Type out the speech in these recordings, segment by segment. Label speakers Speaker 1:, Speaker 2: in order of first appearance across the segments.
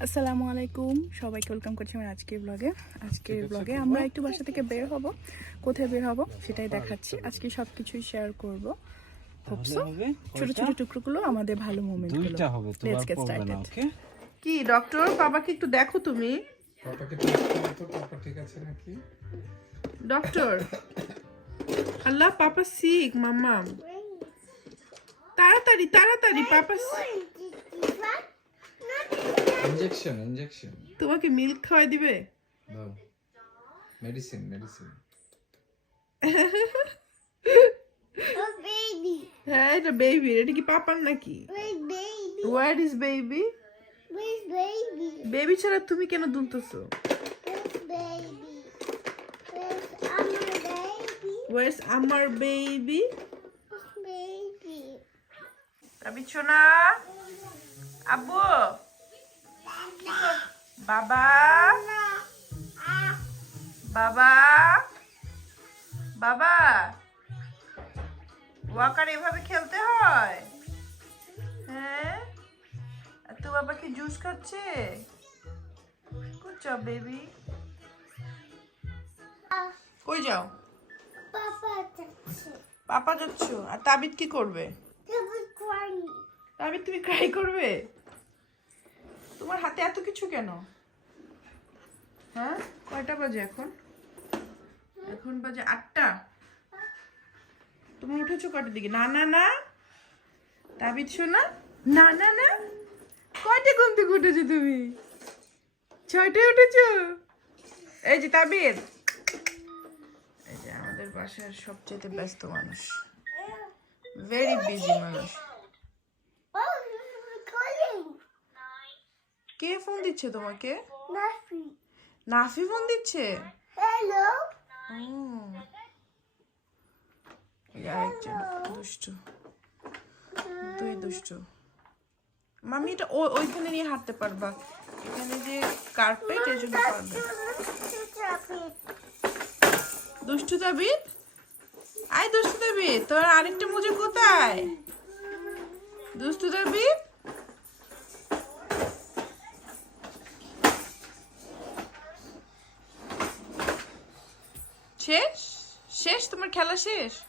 Speaker 1: আসসালামু আলাইকুম। সবাইকে ওয়েলকাম করছি আমার আজকের ব্লগে আজকের ব্লগে আমরা একটু বাসা থেকে বের হব। কোথায় বের হব সেটাই দেখাচ্ছি। আজকে সব কিছুই শেয়ার করব হোপসো
Speaker 2: হবে।
Speaker 1: ছোট ছোট টুকরোগুলো আমাদের ভালো get
Speaker 2: পড়বে না
Speaker 1: started.
Speaker 2: ওকে
Speaker 3: কি ডক্টর বাবাকে একটু দেখো তুমি।
Speaker 4: করো তো পাপা ঠিক আছে নাকি?
Speaker 3: ডক্টর আল্লাহ পাপা সিক মাম্মা। তাড়াতাড়ি তাড়াতাড়ি পাপা sick।
Speaker 4: ইনজেকশন ইনজেকশন
Speaker 3: তোমাকে মিল্ক খাওয়াই দিবে?
Speaker 4: দাও। মেডিসিন মেডিসিন
Speaker 3: হ্যাঁ এটা বেবি এটা কি পাপার নাকি? What is baby
Speaker 5: Where's
Speaker 3: baby ছাড়া তুমি কেন দুলতেছো?
Speaker 5: Where's? Baby?
Speaker 3: আমার
Speaker 5: baby?
Speaker 3: বাবা। বাবা। বাবা। ওয়াকার এভাবে খেলতে হয়? হ্যাঁ? আর তো বাবা কি জুস খাচ্ছে? গুড জব বেবি কই যাও? পাপা যাচ্ছ। আর তাবিদ কি করবে? তাবিদ তুমি ক্রাই করবে? তোমার হাতে এত কিছু কেন? হ্যাঁ? কয়টা বাজে এখন? এখন বাজে আটটা। তুমি উঠেছো কটার দিকে? না না না। তাবিদ শোনা? না না না। কয়টা ঘুম থেকে উঠেছো তুমি? ছয়টায় উঠেছো? এই যে তাবিদ এই যে আমাদের বাসার সবচেয়ে ব্যস্ত মানুষ। ভেরি বিজি মানুষ। কে ফোন দিচ্ছে তোমাকে?
Speaker 5: Nothing.
Speaker 3: নাফি ফোন দিচ্ছে? দুষ্টু। তুই দুষ্টু। মামি এটা ওইখানে নিয়ে হাঁটতে পারবা। এখানে যে কার্পেট এই জন্য পারবে। দুষ্টু দাবিদ আয় দুষ্টু দাবিদ তোর আরেকটা মুজে কোথায়? দুষ্টু দাবিদ খেলা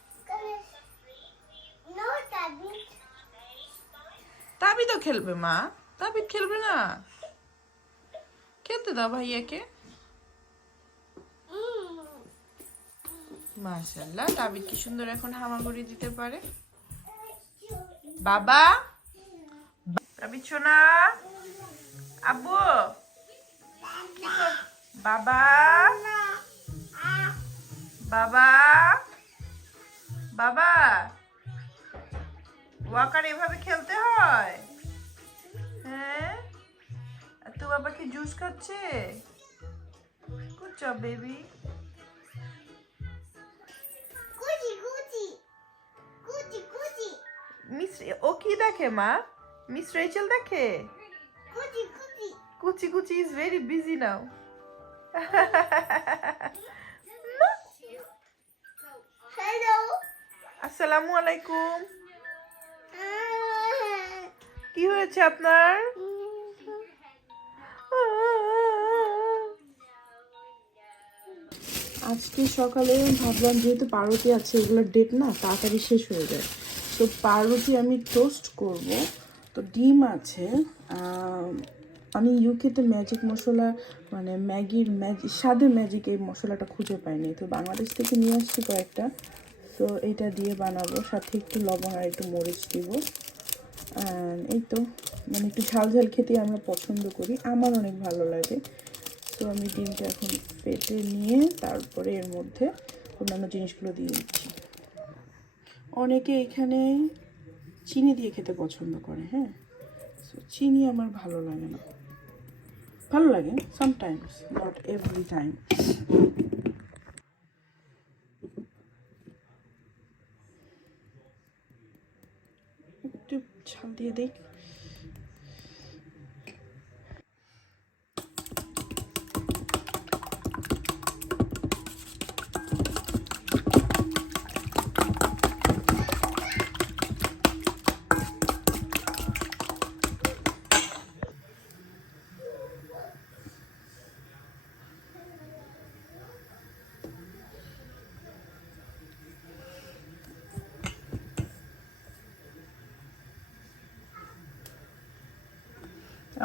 Speaker 3: তাবি তো খেলবে, মা। তাবিদ খেলবে না? খেলতে দাও ভাইয়াকে. মাশাল্লাহ তাবিদ কি সুন্দর এখন হামাগুড়ি দিতে পারে। বাবা! তাবিদ সোনা! আব্বু! বাবা! বাবা! বাবা ওয়াকার এভাবে খেলতে হয়? হ্যাঁ? আর তো বাবা কি জুস খাচ্ছে? Good job baby. মিস ও কি দেখে মা? মিস রেচেল দেখে. কুচি কুচি ইজ ভেরি বিজি নাও আসসালামু আলাইকুম. কি হয়েছে আপনার?
Speaker 1: আজকে সকালে ভাবলাম যেহেতু পাউরুটি আছে এগুলোর ডেট না তাড়াতাড়ি শেষ হয়ে যায়। তো পাউরুটি আমি টোস্ট করব। তো ডিম আছে। আমি ইউকেতে ম্যাজিক মশলা মানে ম্যাগির ম্যাজিক স্বাদের ম্যাজিক এই মশলাটা খুঁজে পাইনি। তো বাংলাদেশ থেকে নিয়ে আসছি কয়েকটা। তো এটা দিয়ে বানাবো। সাথে একটু লবণ আর একটু মরিচ দিব। এই তো মানে একটু ঝাল ঝাল খেতে আমরা পছন্দ করি। আমার অনেক ভালো লাগে। তো আমি ডিমটা এখন পেটে নিয়ে তারপরে এর মধ্যে অন্যান্য জিনিসগুলো দিয়ে দিচ্ছি। অনেকে এখানে চিনি দিয়ে খেতে পছন্দ করে হ্যাঁ? So, চিনি আমার ভালো লাগে না। ভালো লাগে সামটাইমস নট এভরি টাইম ঝাল দিয়ে দিই।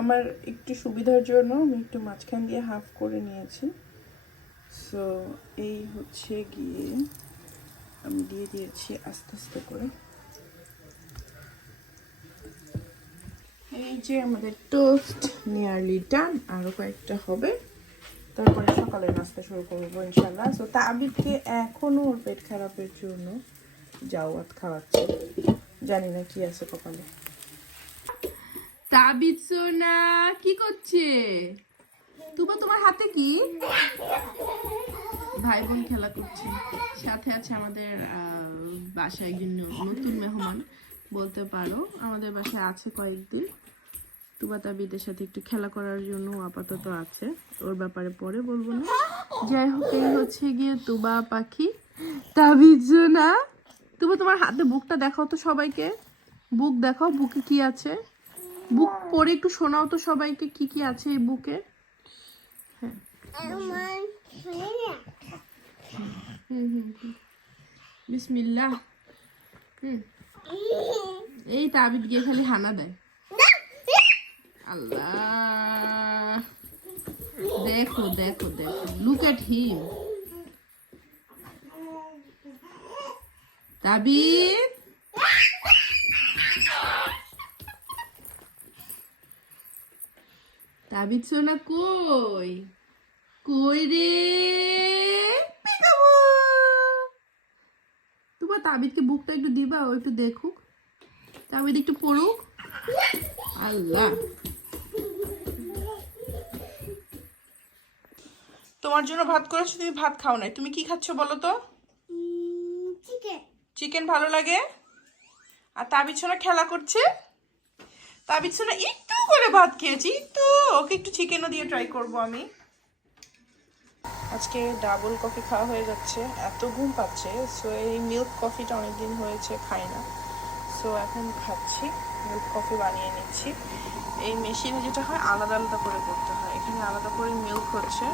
Speaker 1: আমার একটু সুবিধার জন্য আমি একটু মাঝখান দিয়ে হাফ করে নিয়েছি। সো এই হচ্ছে গিয়ে আমি দিয়ে দিয়েছি আস্তে আস্তে করে। এই যে আমাদের টোস্ট নিয়ারলি ডান আরও কয়েকটা হবে। তারপরে সকালে নাস্তা শুরু করব ইনশাল্লাহ সো তাবিদকে এখনও ওর পেট খারাপের জন্য জাওয়াত খাওয়াচ্ছে। জানি না কি আছে কপালে।
Speaker 3: তাবিদ সোনা কি করছে? তুবা তোমার হাতে কি? ভাই বোন খেলা করছে। সাথে আছে আমাদের বাসায় একজন নতুন মেহমান। বলতে পারো, আমাদের বাসায় আছে কয়েকদিন। তুবা তাবিদের সাথে একটু খেলা করার জন্য, আপাতত আছে। ওর ব্যাপারে পরে বলব না। যাই হোক, এই হচ্ছে গিয়ে তুবা পাখি তাবিজ সোনা তুবা তোমার হাতে বুকটা দেখাও তো সবাইকে। বুক দেখাও, বুকে কি আছে? বুক পড়ে একটু শোনাও তো সবাইকে কি কি আছে এই বুকে। হুম। বিসমিল্লাহ। হুম। এই তাবিদ গিয়ে খালি হানা দেয়। আল্লাহ। দেখো দেখো দেখো। লুক এট হিম তাবিদ তাবিদ সোনা কই? কই রে? পিকাবু। তোমার তাবিদকে বুকটা একটু দিবা ও একটু দেখুক। তাবিদ একটু পড়ুক। আল্লাহ।
Speaker 1: তোমার জন্য ভাত করেছি তুমি ভাত খাও নাই। তুমি কি খাচ্ছ বলো তো?
Speaker 5: চিকেন
Speaker 1: চিকেন ভালো লাগে? আর তাবিদ সোনা খেলা করছে? তাবিদ সোনা একটু করে ভাত খেয়েছি। তো ওকে একটু চিকেনও দিয়ে ট্রাই করব আমি। আজকে ডাবল কফি খাওয়া হয়ে যাচ্ছে। এত ঘুম পাচ্ছে সো এই মিল্ক কফিটা অনেকদিন হয়েছে খাই না। সো এখন খাচ্ছি মিল্ক কফি বানিয়ে নিচ্ছি। এই মেশিনে যেটা হয় আলাদা আলাদা করে করতে হয়। এখানে আলাদা করে মিল্ক হচ্ছে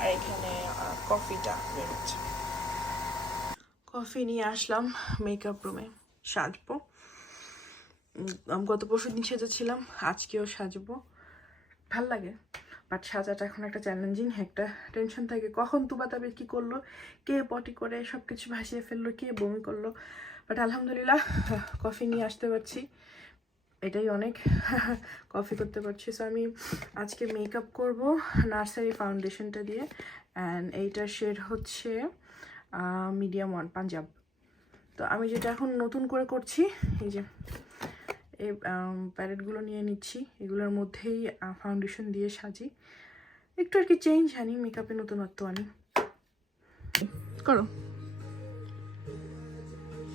Speaker 1: আর এখানে কফিটা বেরোচ্ছে। কফি নিয়ে আসলাম মেকআপ রুমে সাজবো। গত পরশু দিন সেজেছিলাম, আজকেও সাজবো। ভালো লাগে বাট সাজাটা এখন একটা চ্যালেঞ্জিং একটা টেনশন থাকে। কখন তুবা তাবে কি করল, কে পটি করে সব কিছু ভাসিয়ে ফেলল, কে বমি করল। বাট আলহামদুলিল্লাহ কফি নিয়ে আসতে পারছি। এটাই অনেক কফি করতে পারছি। সো আমি আজকে মেকআপ করব নার্সারি ফাউন্ডেশনটা দিয়ে। অ্যান্ড এইটার শেড হচ্ছে মিডিয়াম ওয়ান পাঞ্জাব তো আমি যেটা এখন নতুন করে করছি, এই যে এই প্যালেটগুলো নিয়ে নিচ্ছি। এগুলোর মধ্যেই ফাউন্ডেশন দিয়ে সাজি। একটু আর কি চেঞ্জ আনি মেকআপে নতুনত্ব আনি। করো।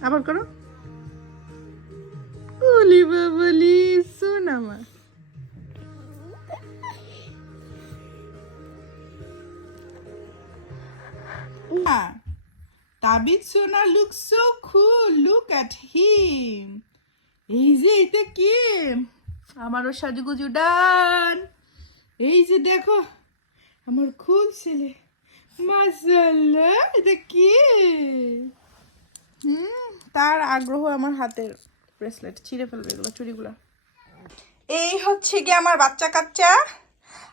Speaker 1: আবার করো।
Speaker 3: বলি বাবলি, শোন আমার। তাবিদ সোনা look so cool look at him এই যে এটা কি? আমারও সাজুগুজু ডান। এই যে দেখো আমার খুব ছেলে। মাসাল্লাহ এটা কি?
Speaker 1: হুম তার আগ্রহ আমার হাতের ব্রেসলেট ছিঁড়ে ফেলবে এগুলো চুড়িগুলো। এই হচ্ছে গিয়ে আমার বাচ্চা কাচ্চা।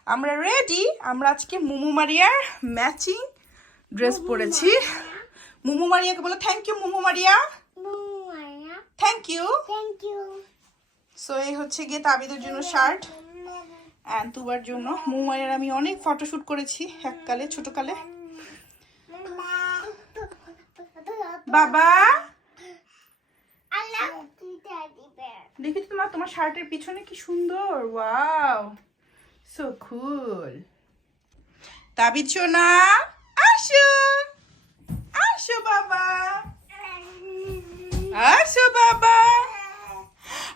Speaker 1: আমরা রেডি আমরা আজকে মুমু মারিয়ার ম্যাচিং ড্রেস পরেছি। মুমু মারিয়াকে বলো thank you Mumu Maria. Thank you
Speaker 5: thank you
Speaker 1: so এই হচ্ছে গিয়ে তাবিদের জন্য শার্ট অ্যান্ড তুবার জন্য। মুমু আমি অনেক ফটোশ্যুট করেছি এককালে ছোটকালে। বাবা! দেখি তো তোমার তোমার শার্টের পিছনে কি সুন্দর? ওয়াও সো কুল তাবিদ সোনা আসো! আসো বাবা! আসো বাবা।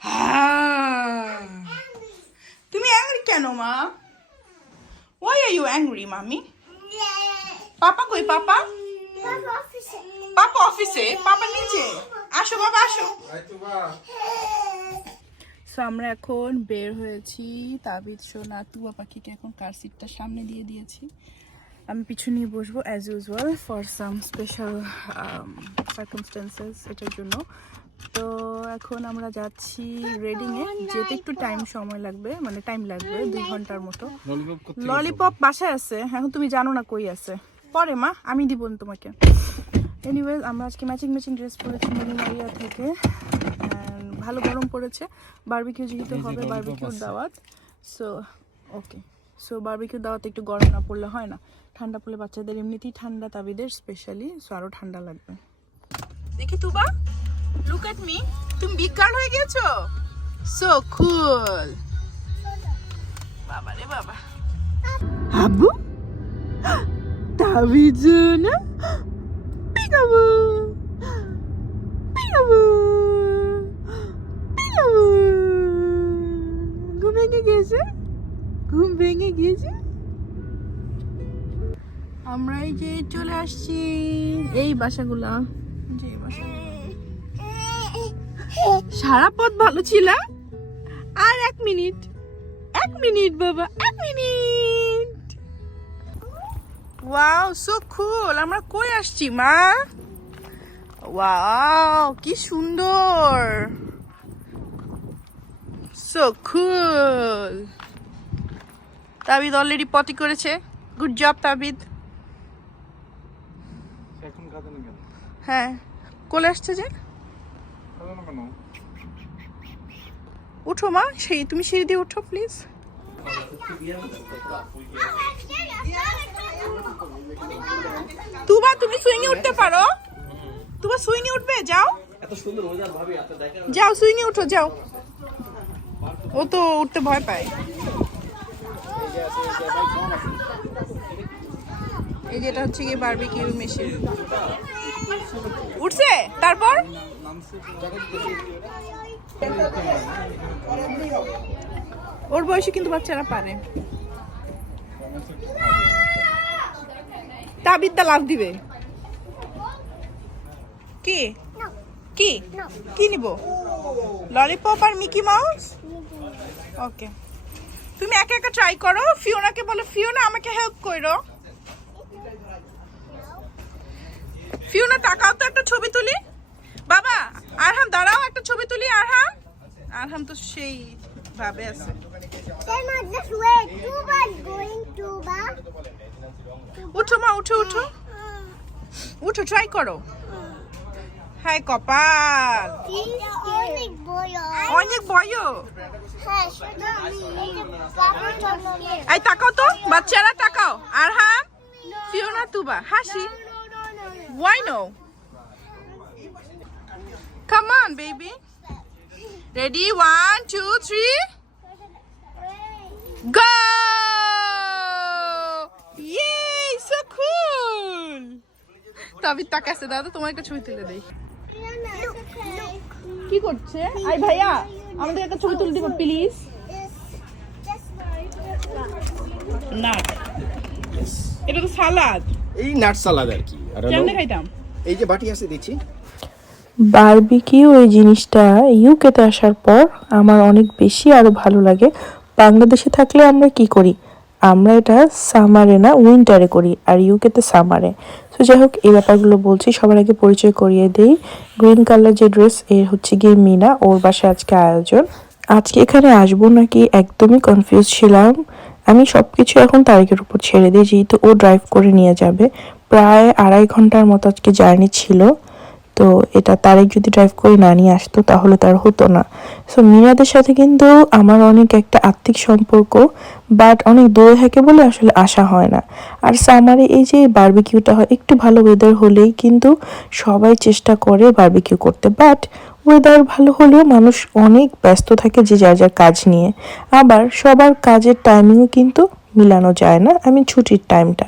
Speaker 1: আহ, তুমি অ্যাংরি কেন মা? ওয়াই আর ইউ অ্যাংরি মামি? পাপা কই পাপা? পাপা অফিসে পাপা নিচে। আসো বাবা আসো। সো আমরা এখন বের হয়েছি তাবিদ সোনা তুয়া পাখিকে এখন কার সিটটা সামনে দিয়ে দিয়েছি? আমি পিছু নিয়ে বসবো as usual for some special circumstances এটার জন্য। তো এখন আমরা যাচ্ছি রেডিং এ যেতে একটু টাইম সময় লাগবে মানে টাইম লাগবে দুই ঘণ্টার মতো। ললিপপ বাসায় আছে এখন তুমি জানো না কই আছে। পরে মা আমি দিব না তোমাকে। এনিওয়েজ আমরা আজকে ম্যাচিং ম্যাচিং ড্রেস পরেছি মিনি মারিয়া থেকে ভালো গরম পড়েছে। বারবিকিউ যেহেতু হবে বারবিকিউর দাওয়াত। সো ওকে সো বারবিকিউর দাওয়াত একটু গরম না পড়লে হয় না। ঠান্ডা পড়লে বাচ্চাদের এমনিতেই ঠান্ডা তাবিদের স্পেশালি সো আরও ঠান্ডা লাগবে। দেখি তুবা লুক এট মি তুমি গার্ল হয়ে গেছো? সো কুল বাবা রে বাবা। আবু তাবিজ না পিকাবু পিকাবু পিকাবু ঘুম ভেঙে গিয়েছে ঘুম ভেঙে গিয়েছে। আমরা এই যে চলে আসছি। এই বাসাগুলা। যে বাসা সারা পথ ভালো ছিল। আর এক মিনিট। এক মিনিট, বাবা, এক মিনিট। ওয়াও, সো কুল। আমরা কই আসছি, মা? ওয়াও, কি সুন্দর। So cool. Tabid already potty করেছে। Good job Tabid. হ্যাঁ। কোলে আসছে যে? উঠো মা সেই তুমি সিঁড়ি দিয়ে উঠো প্লিজ তুবা তুমি সুইং এ উঠতে পারো। তুবা সুইং এ উঠবে যাও। যাও সুইং উঠো যাও। ও তো উঠতে ভয় পায়। এই যেটা হচ্ছে গিয়ে বারবিকিউ মেশিন উঠছে? তারপর? ওর বয়সে কিন্তু বাচ্চারা পারে। তাবিদ্যা লাভ দিবে। কি? কি? কি নিব? ললিপপ আর মিকি মাউস ওকে তুমি একা একা ট্রাই করো। ফিওনাকে বলো ফিওনা আমাকে হেল্প করো। ফিওনা তাকাও তো একটা ছবি তুলি। বাবা আরহাম দাঁড়াও একটা ছবি তুলি আরহাম। আরহাম তো সেই ভাবে আছে। উঠো মা উঠো উঠো। উঠো ট্রাই করো। হাই কপাল
Speaker 5: He's only boy.
Speaker 1: অনেক বয়ো
Speaker 5: Hush. No,
Speaker 1: এই তাকাও তো বাচ্চারা তাকাও আরহাম ফিওনা তুবা হাসি. Why no? Come on, baby. Ready? One, two, three. Go! Yay! So cool! তবে তাকাছে দাদা তোমার একটা ছবি তুলে দেই. কি করছে আই ভাইয়া আমাদের একটা ছবি তুলে দিবা প্লিজ এটা তো সালাদ।
Speaker 2: এই নাট সালাদ আর কি।
Speaker 1: কেমনে খাইতাম?
Speaker 2: এই যে বাটি আছে দিচ্ছি
Speaker 6: বারবিকিউ এই জিনিসটা ইউকেতে আসার পর আমার অনেক বেশি আরও ভালো লাগে। বাংলাদেশে থাকলে আমরা কি করি? আমরা এটা সামারে না উইন্টারে করি আর ইউকেতে সামারে। তো যাই হোক এই ব্যাপারগুলো বলছি সবার আগে পরিচয় করিয়ে দেই। গ্রিন কালার যে ড্রেস এর হচ্ছে গিয়ে মিনা ওর বাসায় আজকে আয়োজন। আজকে এখানে আসব নাকি একদমই কনফিউজ ছিলাম। আমি সব কিছু এখন তারিখের উপর ছেড়ে দিই, যেহেতু ও ড্রাইভ করে নিয়ে যাবে। প্রায় আড়াই ঘণ্টার মতো আজকে জার্নি ছিল। তো এটা তারেক যদি ড্রাইভ করে না নিয়ে আসতো, তাহলে তার হতো না। সো মিনাদের সাথে কিন্তু আমার অনেক একটা আত্মিক সম্পর্ক বাট অনেক দূরে থাকে বলে আসলে আসা হয় না। আর সামারে এই যে বার্বিকিউটা হয়, একটু ভালো ওয়েদার হলেই কিন্তু সবাই চেষ্টা করে বার্বিকিউ করতে বাট ওয়েদার ভালো হলেও মানুষ অনেক ব্যস্ত থাকে যে যার যার কাজ নিয়ে। আবার সবার কাজের টাইমিংও কিন্তু মিলানো যায় না আমি ছুটির টাইমটা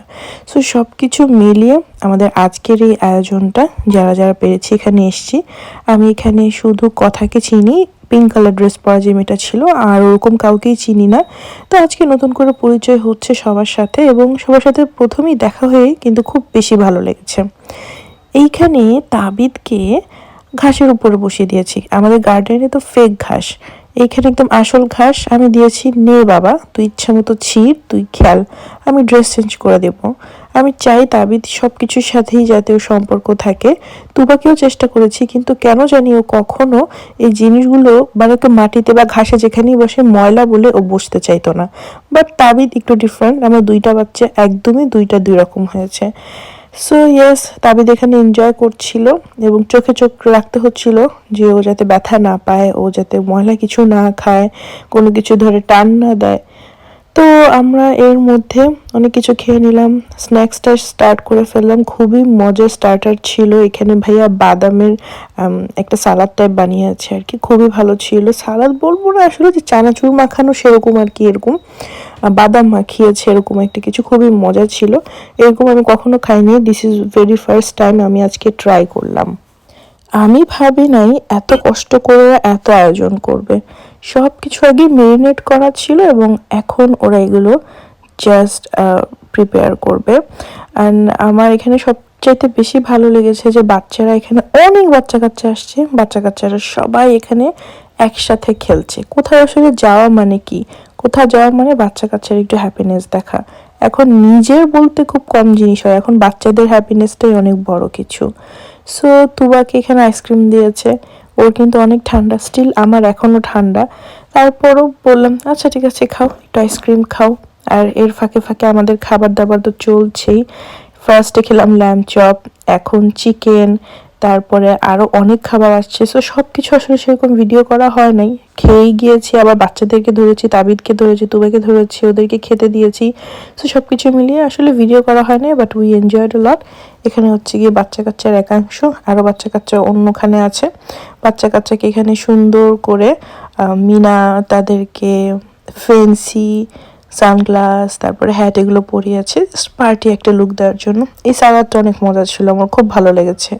Speaker 6: সো সব কিছু মিলিয়ে আমাদের আজকের এই আয়োজনটা, যারা যারা পেরেছি এখানে এসেছি, আমি এখানে শুধু কথাকে চিনি পিঙ্ক কালার ড্রেস পরা যে মেয়েটা ছিল, আর ওরকম কাউকেই চিনি না। তো আজকে নতুন করে পরিচয় হচ্ছে সবার সাথে এবং সবার সাথে প্রথমেই দেখা হয়ে কিন্তু খুব বেশি ভালো লেগেছে। এইখানে তাবিদকে ঘাসের উপরে বসিয়ে দিয়েছি। আমাদের গার্ডেনে তো ফেক ঘাস। এইখানে একদম আসল ঘাস। আমি দিয়েছি, নে বাবা, তুই ইচ্ছা মতো ছিঁড়, তুই খেয়াল আমি ড্রেস চেঞ্জ করে দেব। আমি চাই তাবিদ সব কিছুর সাথেই যাতে ওর সম্পর্ক থাকে। তুবাকেও চেষ্টা করেছি, কিন্তু কেন জানি ও কখনো এই জিনিসগুলো মানে ওকে মাটিতে বা ঘাসে যেখানেই বসে ময়লা বলে ও বসতে চাইতো না। বাট তাবিদ একটু ডিফারেন্ট আমার দুইটা বাচ্চা একদমই দুইটা দুই রকম হয়েছে। সো ইয়েস তাবিদ এখানে এনজয় করছিল এবং চোখে চোখ রাখতে হচ্ছিল যে ও যাতে ব্যথা না পায়, ও যাতে ময়লা কিছু না খায়, কোনো কিছু ধরে টান না দেয়। তো আমরা এর মধ্যে অনেক কিছু খেয়ে নিলাম, স্ন্যাক্সটা স্টার্ট করে ফেললাম। খুবই মজার স্টার্টার ছিল। এখানে ভাইয়া বাদামের একটা সালাদ টাইপ বানিয়েছে আর কি। খুবই ভালো ছিল। সালাদ বলব না আসলে যে চানাচুর মাখানো সেরকম আর কি এরকম। বাদাম মাখিয়েছে এরকম একটা কিছু। খুবই মজা ছিল। এরকম আমি কখনো খাইনি। This is very first time আমি আজকে ট্রাই করলাম। আমি ভাবি নাই, এত কষ্ট করে এত আয়োজন করবে। সব কিছু আগে মেরিনেট করা ছিল এবং এখন ওরা এগুলো জাস্ট প্রিপেয়ার করবে। অ্যান্ড আমার এখানে সবচাইতে বেশি ভালো লেগেছে যে বাচ্চারা এখানে অনেক বাচ্চা কাচ্চা আসছে। বাচ্চা কাচ্চারা সবাই এখানে একসাথে খেলছে। কোথাও আসলে যাওয়া মানে কি? কোথাও যাওয়া মানে বাচ্চা কাচ্চার একটু হ্যাপিনেস দেখা। এখন নিজের বলতে খুব কম জিনিস হয়, এখন বাচ্চাদের হ্যাপিনেসটাই অনেক বড় কিছু। সো তুবাকে এখানে আইসক্রিম দিয়েছে। ওর কিন্তু অনেক ঠান্ডা স্টিল আমার এখনও ঠান্ডা। তারপরও বললাম আচ্ছা ঠিক আছে, খাও, একটু আইসক্রিম খাও। আর এর ফাঁকে ফাঁকে আমাদের খাবার দাবার তো চলছেই। ফার্স্টে খেলাম ল্যাম্প চপ এখন চিকেন তারপরে আরও অনেক খাবার আসছে। সো সব কিছু আসলে সেরকম ভিডিও করা হয় নাই। খেয়েই গিয়েছি, আবার বাচ্চাদেরকে ধরেছি, তাবিদকে ধরেছি, তুবাকে ধরেছি, ওদেরকে খেতে দিয়েছি। সো সব কিছু মিলিয়ে আসলে ভিডিও করা হয় নাই বাট উই এনজয়েড লট এখানে হচ্ছে গিয়ে বাচ্চা কাচ্চার একাংশ আরও বাচ্চা কাচ্চা অন্যখানে আছে। বাচ্চা কাচ্চাকে এখানে সুন্দর করে মিনা, তাদেরকে ফেন্সি সানগ্লাস তারপরে হ্যাট এগুলো পরিয়েছে পার্টি একটা লুক দেওয়ার জন্য। এই সালাদটা অনেক মজা ছিল, আমার খুব ভালো লেগেছে।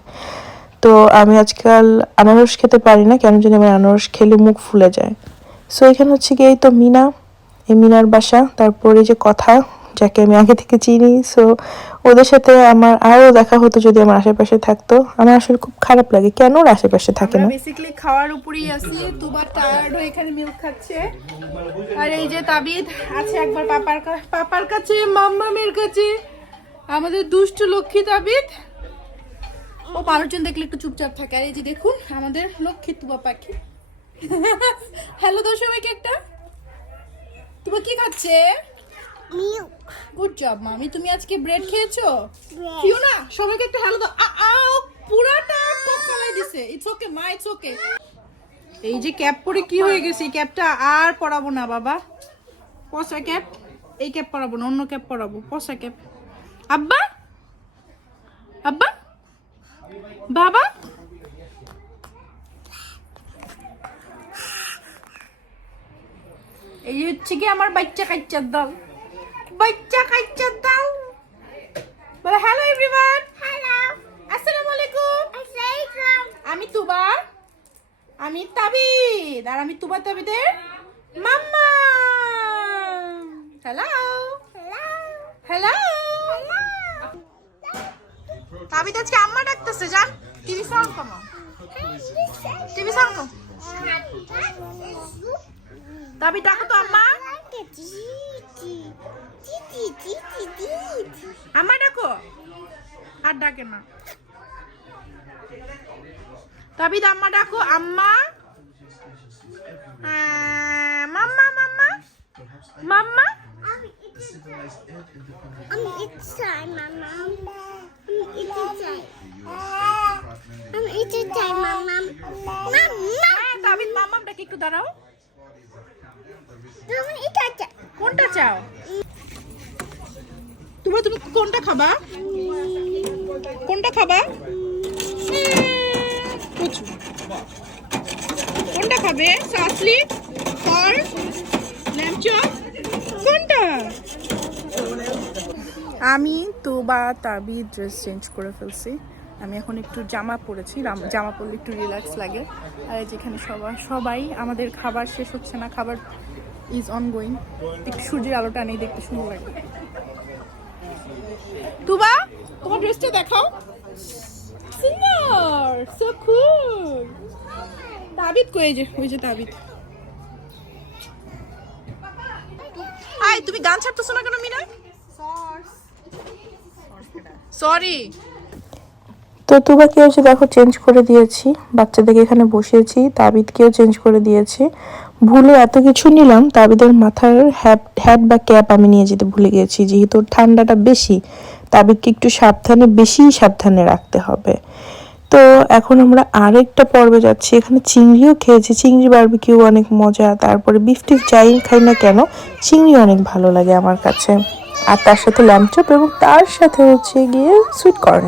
Speaker 6: তো আমি আজকাল আনারস খেতে পারি না, কেন জানি আমার আনারস খেলে মুখ ফুলে যায়। সো এখানে হচ্ছে কি এই তো মিনা, এই মিনার বাসা, তারপরে যে কথা, যাকে আমি আগে থেকে চিনি। সো ওদের সাথে আমার আরও দেখা হতো যদি আমার আশেপাশে থাকতো। আমার আসলে খুব খারাপ লাগে, কেন ওর আশেপাশে থাকে না?
Speaker 1: বেসিক্যালি খাওয়ার উপরেই আছি। দুবার টায়ার্ড হয়ে এখানে মিল্ক খাচ্ছে। আর এই যে তাবিদ আছে একবার পাপার পাপার কাছে, মাম্মামের কাছে। আমাদের দুষ্টু লক্ষ্মী তাবিদ। ও মানুষজন দেখলে একটু চুপচাপ থাকে। আর এই যে দেখুন আমাদের লক্ষ্মী তুবা পাখি। হ্যালো দোষ সবাইকে একটা? তুবা কি খাচ্ছে. গুড জব মামি। তুমি আজকে ব্রেড খেয়েছো. কিউ না? সবাইকে একটা হ্যালো দাও। আও পুরাটা কোক ফেলাই দিছে। ইটস ওকে মা ইটস ওকে এই যে ক্যাপ পরে কি হয়ে গেছে? এই ক্যাপটা আর পরাবো না বাবা। পসা ক্যাপ এই ক্যাপ পরাবো না অন্য ক্যাপ পরাবো। পসা ক্যাপ আব্বা বাবা? এই হচ্ছে কি আমার বাচ্চা কাচ্চার দল। বাচ্চা কাচ্চার দল? বলে হ্যালো এভরিওয়ান
Speaker 3: Hello.
Speaker 1: আসসালামু আলাইকুম।
Speaker 3: Assalamualaikum.
Speaker 1: আমি তুবা। আমি তাবিদ। আর আমি Tuba তাবিদের mamma. Hello
Speaker 3: Hello.
Speaker 1: Hello Tabid আজকে আম্মা ডাকতেছে জান টিভি সাউন্ড কমো টিভি সাউন্ড কম তাবিদ ডাকো তো আম্মা। আম্মা ডাকো। আর ডাকে না। তাবিদ আম্মা ডাকো। আম্মা। আহ, মাম্মা। মাম্মা। মাম্মা
Speaker 3: I'm inside, Mama. I'm inside. I'm inside, Mama. Mama.
Speaker 1: হ্যাঁ তাবিদ মাম্মাম ডাকে একটু দাঁড়াও
Speaker 3: I'm inside.
Speaker 1: কোনটা চাও তুমি তুমি কোনটা খাবা কোনটা খাবা কুচু কোনটা খাবে সাসলি ফল ল্যাম্পচপ কোনটা আমি তো বা তাবি ড্রেস চেঞ্জ করে ফেলছি। আমি এখন একটু জামা পরেছি জামা পরলে একটু রিল্যাক্স লাগে। আর যেখানে সবাই সবাই, আমাদের খাবার শেষ হচ্ছে না, খাবার ইজ অন গোয়িং একটু সূর্যের আলোটা নেই দেখতে সুন্দর লাগে। তুবা, তোমার ড্রেসটা দেখাও। সিঙ্গার সো কুল তাবিদ কই যে, ওই যে তাবিদ
Speaker 3: আই তুমি গান ছাড়তেছো না কেন মিনা সরি
Speaker 6: তো তুবাকে হচ্ছে দেখো চেঞ্জ করে দিয়েছি বাচ্চাদেরকে এখানে বসিয়েছি, তাবিদকেও চেঞ্জ করে দিয়েছি। ভুলে এত কিছু নিলাম, তাবিদের মাথার হ্যাট হ্যাট বা ক্যাপ আমি নিয়ে যেতে ভুলে গেছি, যেহেতু ঠান্ডাটা বেশি, তাবিদকে একটু সাবধানে, বেশি সাবধানে রাখতে হবে। তো এখন আমরা আরেকটা পর্বে যাচ্ছি। এখানে চিংড়িও খেয়েছি। চিংড়ি বারবিকিউ অনেক মজা, তারপরে বিফ চাই খাই না কেন, চিংড়ি অনেক ভালো লাগে আমার কাছে। আর তার সাথে ল্যাম্পচপ এবং তার সাথে হচ্ছে গিয়ে সুইট কর্ন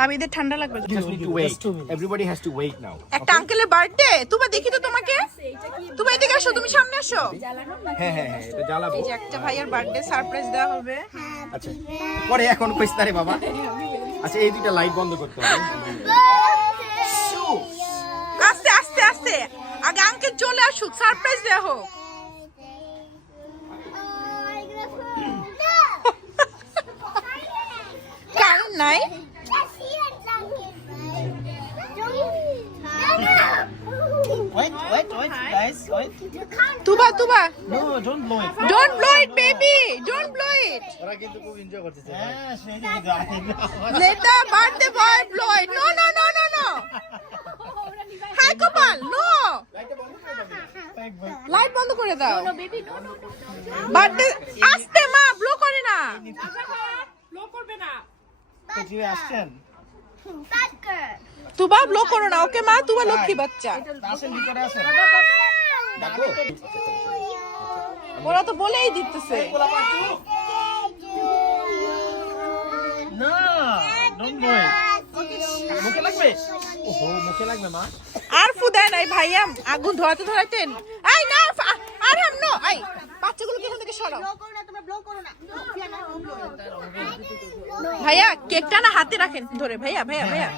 Speaker 3: তাবিদের ঠান্ডা লাগবে.
Speaker 2: Everybody has to wait now.
Speaker 3: একটা আঙ্কেলের বার্থডে তুমি দেখি তো তোমাকে। তুমি এদিকে আসো তুমি সামনে আসো।
Speaker 2: হ্যাঁ হ্যাঁ হ্যাঁ এটা জ্বালাবো।
Speaker 3: এই যে একটা ভাইয়ের বার্থডে সারপ্রাইজ দেওয়া হবে।
Speaker 2: আচ্ছা পরে এখন কইস না রে বাবা। আচ্ছা এই দুইটা লাইট বন্ধ করতে হবে।
Speaker 3: আস্তে আস্তে আস্তে। আগে আঙ্কেল চলে আসুক সারপ্রাইজ দেওয়া হোক। Tuba Tuba
Speaker 7: No, don't blow
Speaker 3: don't blow it baby don't blow it
Speaker 7: ওরা কিন্তু খুব এনজয় করতেছে। হ্যাঁ সেই
Speaker 3: let boy blow it no no no no no hi কপাল নো লাইট বন্ধ করে দাও বার্থডে আস্তে মা ব্লো করে না।
Speaker 7: কোচিয়ে আসছেন
Speaker 3: তুবা ব্লো করো না। ওকে মা তুবা লক্ষ্মী বাচ্চা।
Speaker 7: ভিতরে
Speaker 3: ওরা তো বলেই দিতেছে।
Speaker 7: না ডোন্ট ব্লো ইট মুখে লাগবে?
Speaker 2: ওহো মুখে লাগবে মা।
Speaker 3: আর ফু দেয় নাই ভাইয়া আগুন ধরাতে ধরাতেন। আই না আর হাম নো আই বাচ্চাগুলোকে এখান থেকে সরাও। ভাইয়া কেকটা না হাতে রাখেন। ধরে ভাইয়া ভাইয়া ভাইয়া।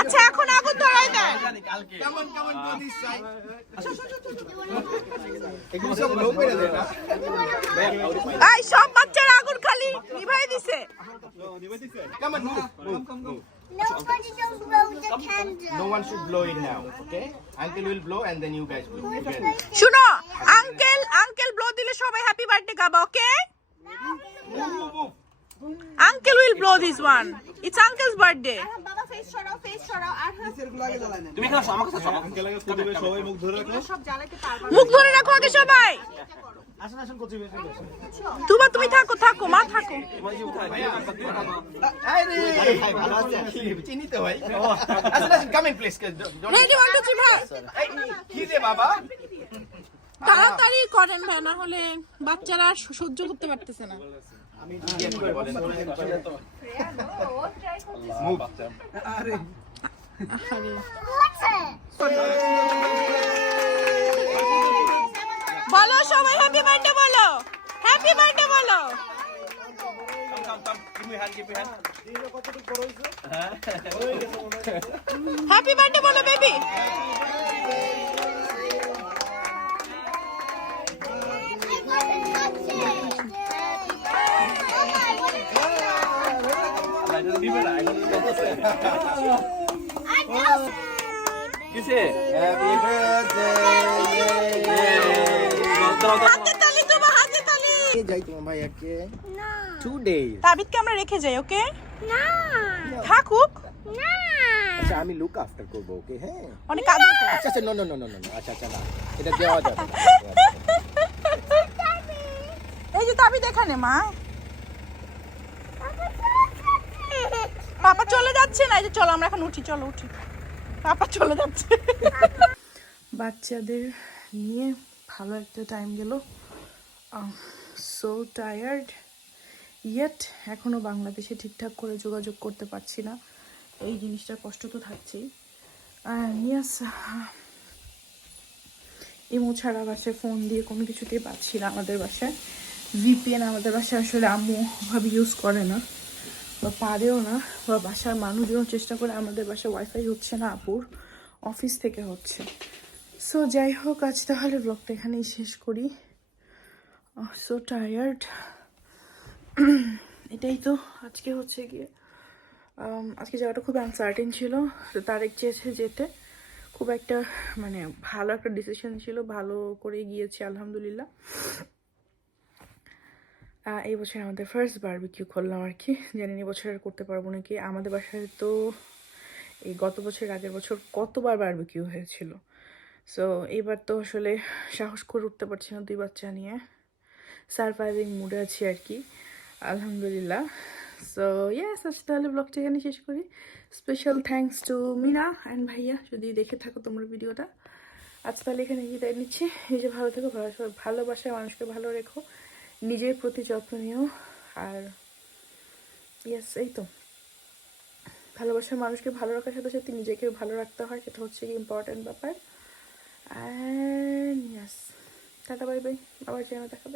Speaker 3: আচ্ছা এখন আগুন আগুন খালি নিভাই দিছে। শুনো আঙ্কেল আঙ্কেল ব্লো দিলে সবাই happy birthday গাবো okay uncle will blow this one it's uncle's birthday মুখ ধরে রাখো আগে সবাই। তুবা তুমি থাকো থাকো মা থাকো। তাড়াতাড়ি করেন ভাই না হলে বাচ্চারা সহ্য করতে পারতেছে না।
Speaker 2: Yes, বলেন। Move.
Speaker 3: বলো সবাই হ্যাপি বার্থডে বলো। হ্যাপি বার্থডে বলো। হ্যাপি বার্থডে বলো বেবি
Speaker 2: Happy birthday.
Speaker 3: হাতে তালি তোমা হাতে তালি
Speaker 2: কে যাই তোমার ভাইয়াকে। টু ডেজ
Speaker 3: তাবিদকে আমরা রেখে যাই ওকে? থাকুক।
Speaker 2: আচ্ছা আমি লুক আফটার করব ওকে হ্যাঁ।
Speaker 3: অনেক আদর করে।
Speaker 2: আচ্ছা আচ্ছা no no no no no আচ্ছা আচ্ছা না। এটা দেওয়া যাবে
Speaker 3: এই যে তাবিদ এখানে মা। পাপা চলে যাচ্ছে না, এই যে চলো আমরা এখন উঠি, চলো উঠি। পাপা চলে যাচ্ছে।
Speaker 1: বাচ্চাদের নিয়ে ভালো একটা টাইম গেল। সো টায়ার্ড ইয়েট এখনও বাংলাদেশে ঠিকঠাক করে যোগাযোগ করতে পারছি না। এই জিনিসটার কষ্ট তো থাকছেই। নিয়াস ইমো ছাড়া বাসায় ফোন দিয়ে কোনো কিছুতেই পাচ্ছি না আমাদের বাসায়। ভিপিএন আমাদের বাসায় আসলে আম্মু ভাবে ইউজ করে না। বা পারেও না বা বাসার মানুষজন চেষ্টা করে আমাদের বাসায় ওয়াইফাই হচ্ছে না আপুর অফিস থেকে হচ্ছে। সো যাই হোক, আজ তাহলে ব্লগটা এখানেই শেষ করি। সো টায়ার্ড এটাই তো আজকে হচ্ছে গিয়ে। আজকে যাওয়াটা খুব আনসার্টেন ছিল, তো তারেক চেয়েছে যেতে। খুব একটা মানে ভালো একটা ডিসিশন ছিল, ভালো করে গিয়েছি, আলহামদুলিল্লাহ। এই বছর আমাদের ফার্স্ট বারবিকিউ করলাম আর কি। জানি না বছর আর করতে পারব নাকি। আমাদের বাসায় তো এই গত বছর, আগের বছর কতবার বারবিকিউ হয়েছিল। সো এবার তো আসলে সাহস করে উঠতে পারছি না দুই বাচ্চা নিয়ে। সারভাইভিং মুডে আছি আর কি, আলহামদুলিল্লাহ। সো ইয়াস আজ তাহলে ব্লগটা এখানে শেষ করি। Special thanks to Mina and ভাইয়া, যদি দেখে থাকো তোমরা ভিডিওটা আজ তাহলে এখানে গিয়ে বিদায় নিচ্ছি। নিজে ভালো থেকো, ভালো ভালোবাসায় মানুষকে ভালো রেখো। নিজের প্রতি যত্ন নিও। আর ইয়াস এই তো। ভালোবাসার মানুষকে ভালো রাখার সাথে সাথে নিজেকে ভালো রাখতে হয়, সেটা হচ্ছে কি ইম্পর্ট্যান্ট ব্যাপার। And yes tata bye bye আবার যেন দেখা